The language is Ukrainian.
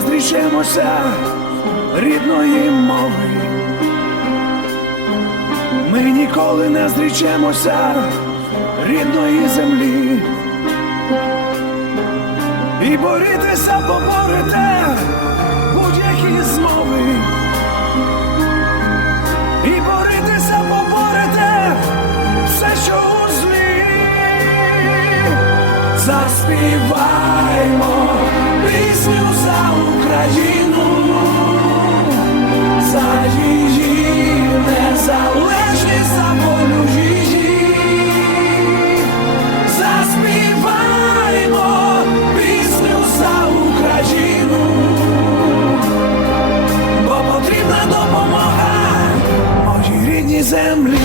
зречемося рідної мови. Ми ніколи не зречемося рідної землі. І борітеся, поборете будь-які змови. І борітеся, поборете все, що у злі. Заспіваймо землі.